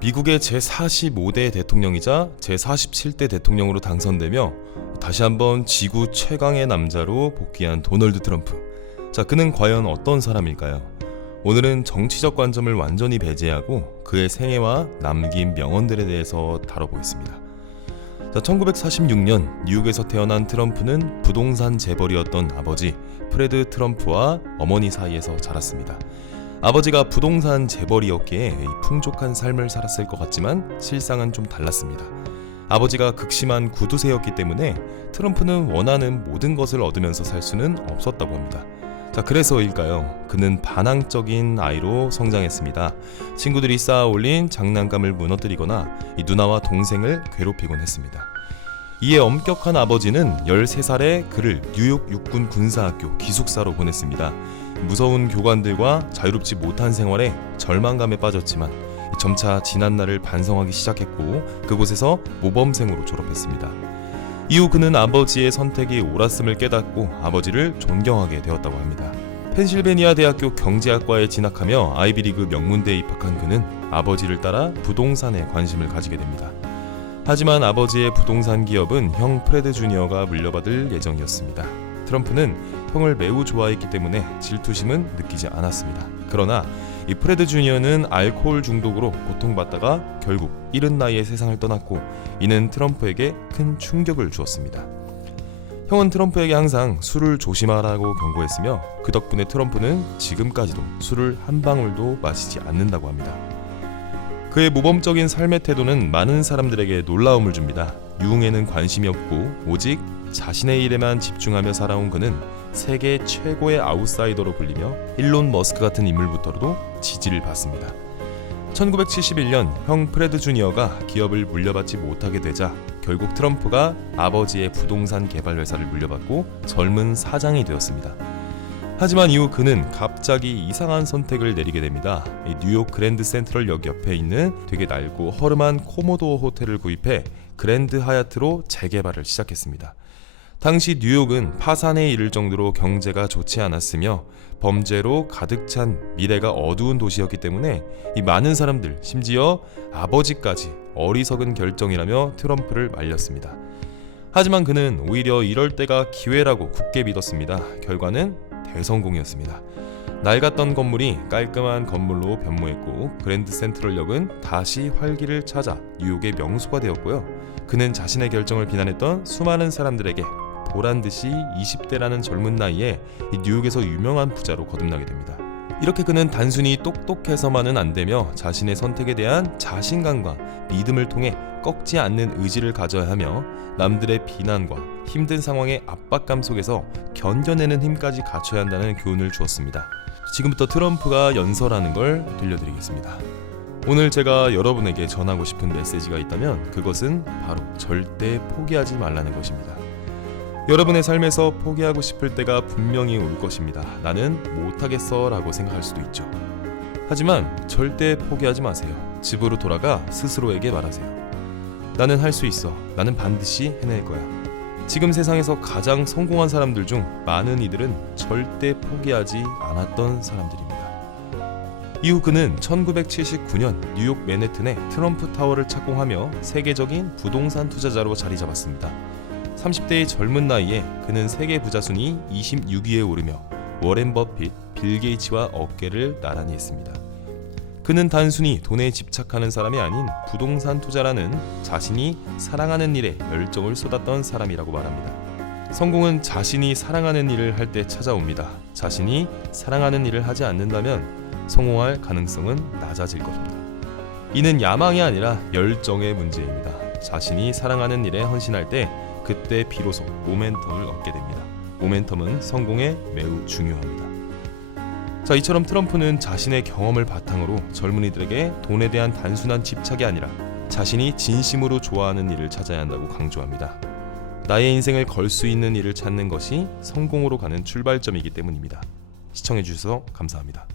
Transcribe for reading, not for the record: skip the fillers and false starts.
미국의 제45대 대통령이자 제47대 대통령으로 당선되며 다시 한번 지구 최강의 남자로 복귀한 도널드 트럼프. 자, 그는 과연 어떤 사람일까요? 오늘은 정치적 관점을 완전히 배제하고 그의 생애와 남긴 명언들에 대해서 다뤄보겠습니다. 자, 1946년 뉴욕에서 태어난 트럼프는 부동산 재벌이었던 아버지 프레드 트럼프와 어머니 사이에서 자랐습니다. 아버지가 부동산 재벌이었기에 풍족한 삶을 살았을 것 같지만 실상은 좀 달랐습니다. 아버지가 극심한 구두쇠였기 때문에 트럼프는 원하는 모든 것을 얻으면서 살 수는 없었다고 합니다. 자, 그래서일까요? 그는 반항적인 아이로 성장했습니다. 친구들이 쌓아 올린 장난감을 무너뜨리거나 누나와 동생을 괴롭히곤 했습니다. 이에 엄격한 아버지는 13살에 그를 뉴욕 육군 군사학교 기숙사로 보냈습니다. 무서운 교관들과 자유롭지 못한 생활에 절망감에 빠졌지만 점차 지난 날을 반성하기 시작했고 그곳에서 모범생으로 졸업했습니다. 이후 그는 아버지의 선택이 옳았음을 깨닫고 아버지를 존경하게 되었다고 합니다. 펜실베니아 대학교 경제학과에 진학하며 아이비리그 명문대에 입학한 그는 아버지를 따라 부동산에 관심을 가지게 됩니다. 하지만 아버지의 부동산 기업은 형 프레드 주니어가 물려받을 예정이었습니다. 트럼프는 형을 매우 좋아했기 때문에 질투심은 느끼지 않았습니다. 그러나 이 프레드 주니어는 알코올 중독으로 고통받다가 결국 이른 나이에 세상을 떠났고 이는 트럼프에게 큰 충격을 주었습니다. 형은 트럼프에게 항상 술을 조심하라고 경고했으며 그 덕분에 트럼프는 지금까지도 술을 한 방울도 마시지 않는다고 합니다. 그의 모범적인 삶의 태도는 많은 사람들에게 놀라움을 줍니다. 유흥에는 관심이 없고 오직 자신의 일에만 집중하며 살아온 그는 세계 최고의 아웃사이더로 불리며 일론 머스크 같은 인물부터도 지지를 받습니다. 1971년 형 프레드 주니어가 기업을 물려받지 못하게 되자 결국 트럼프가 아버지의 부동산 개발 회사를 물려받고 젊은 사장이 되었습니다. 하지만 이후 그는 갑자기 이상한 선택을 내리게 됩니다. 뉴욕 그랜드 센트럴역 옆에 있는 되게 낡고 허름한 코모도어 호텔을 구입해 그랜드 하얏트로 재개발을 시작했습니다. 당시 뉴욕은 파산에 이를 정도로 경제가 좋지 않았으며 범죄로 가득 찬 미래가 어두운 도시였기 때문에 이 많은 사람들, 심지어 아버지까지 어리석은 결정이라며 트럼프를 말렸습니다. 하지만 그는 오히려 이럴 때가 기회라고 굳게 믿었습니다. 결과는 대성공이었습니다. 낡았던 건물이 깔끔한 건물로 변모했고 그랜드 센트럴역은 다시 활기를 찾아 뉴욕의 명소가 되었고요. 그는 자신의 결정을 비난했던 수많은 사람들에게 보란듯이 20대라는 젊은 나이에 뉴욕에서 유명한 부자로 거듭나게 됩니다. 이렇게 그는 단순히 똑똑해서만은 안 되며 자신의 선택에 대한 자신감과 믿음을 통해 꺾지 않는 의지를 가져야 하며 남들의 비난과 힘든 상황의 압박감 속에서 견뎌내는 힘까지 갖춰야 한다는 교훈을 주었습니다. 지금부터 트럼프가 연설하는 걸 들려드리겠습니다. 오늘 제가 여러분에게 전하고 싶은 메시지가 있다면 그것은 바로 절대 포기하지 말라는 것입니다. 여러분의 삶에서 포기하고 싶을 때가 분명히 올 것입니다. 나는 못하겠어 라고 생각할 수도 있죠. 하지만 절대 포기하지 마세요. 집으로 돌아가 스스로에게 말하세요. 나는 할 수 있어. 나는 반드시 해낼 거야. 지금 세상에서 가장 성공한 사람들 중 많은 이들은 절대 포기하지 않았던 사람들입니다. 이후 그는 1979년 뉴욕 맨해튼에 트럼프 타워를 착공하며 세계적인 부동산 투자자로 자리 잡았습니다. 30대의 젊은 나이에 그는 세계 부자 순위 26위에 오르며 워렌 버핏, 빌 게이츠와 어깨를 나란히 했습니다. 그는 단순히 돈에 집착하는 사람이 아닌 부동산 투자라는 자신이 사랑하는 일에 열정을 쏟았던 사람이라고 말합니다. 성공은 자신이 사랑하는 일을 할 때 찾아옵니다. 자신이 사랑하는 일을 하지 않는다면 성공할 가능성은 낮아질 것입니다. 이는 야망이 아니라 열정의 문제입니다. 자신이 사랑하는 일에 헌신할 때 그때 비로소 모멘텀을 얻게 됩니다. 모멘텀은 성공에 매우 중요합니다. 자, 이처럼 트럼프는 자신의 경험을 바탕으로 젊은이들에게 돈에 대한 단순한 집착이 아니라 자신이 진심으로 좋아하는 일을 찾아야 한다고 강조합니다. 나의 인생을 걸 수 있는 일을 찾는 것이 성공으로 가는 출발점이기 때문입니다. 시청해주셔서 감사합니다.